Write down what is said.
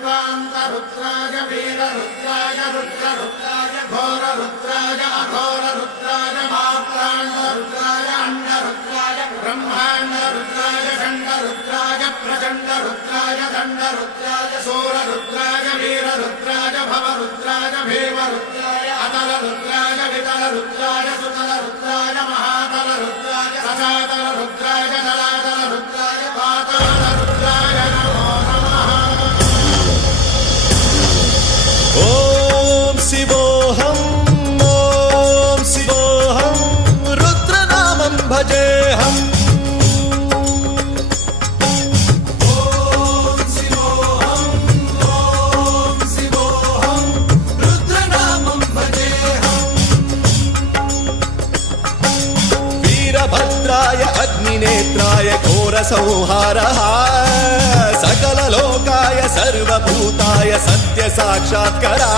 कल्पान्तरुद्राय वीररुद्राय रुद्ररुद्राय घोररुद्राय अघोररुद्राय मात्राण्डरुद्राय अण्डरुद्राय ब्रह्माण्डरुद्राय खण्डरुद्राय प्रचण्डरुद्राय दण्डरुद्राय सूररुद्राय वीररुद्राय भवरुद्राय भीमरुद्राय अतलरुद्राय वितलरुद्राय सुतलरुद्राय महातलरुद्राय सचातलरुद्राय दलातलरुद्राय पातालरुद्राय नमो नमः। ॐ शिवोऽहम् ॐ शिवोऽहम् रुद्रनामं भजेऽहम्। वीरभद्राय अग्निनेत्राय घोरसंहारः सकललोकाय सर्वभूताय सत्यसाक्षात्करः।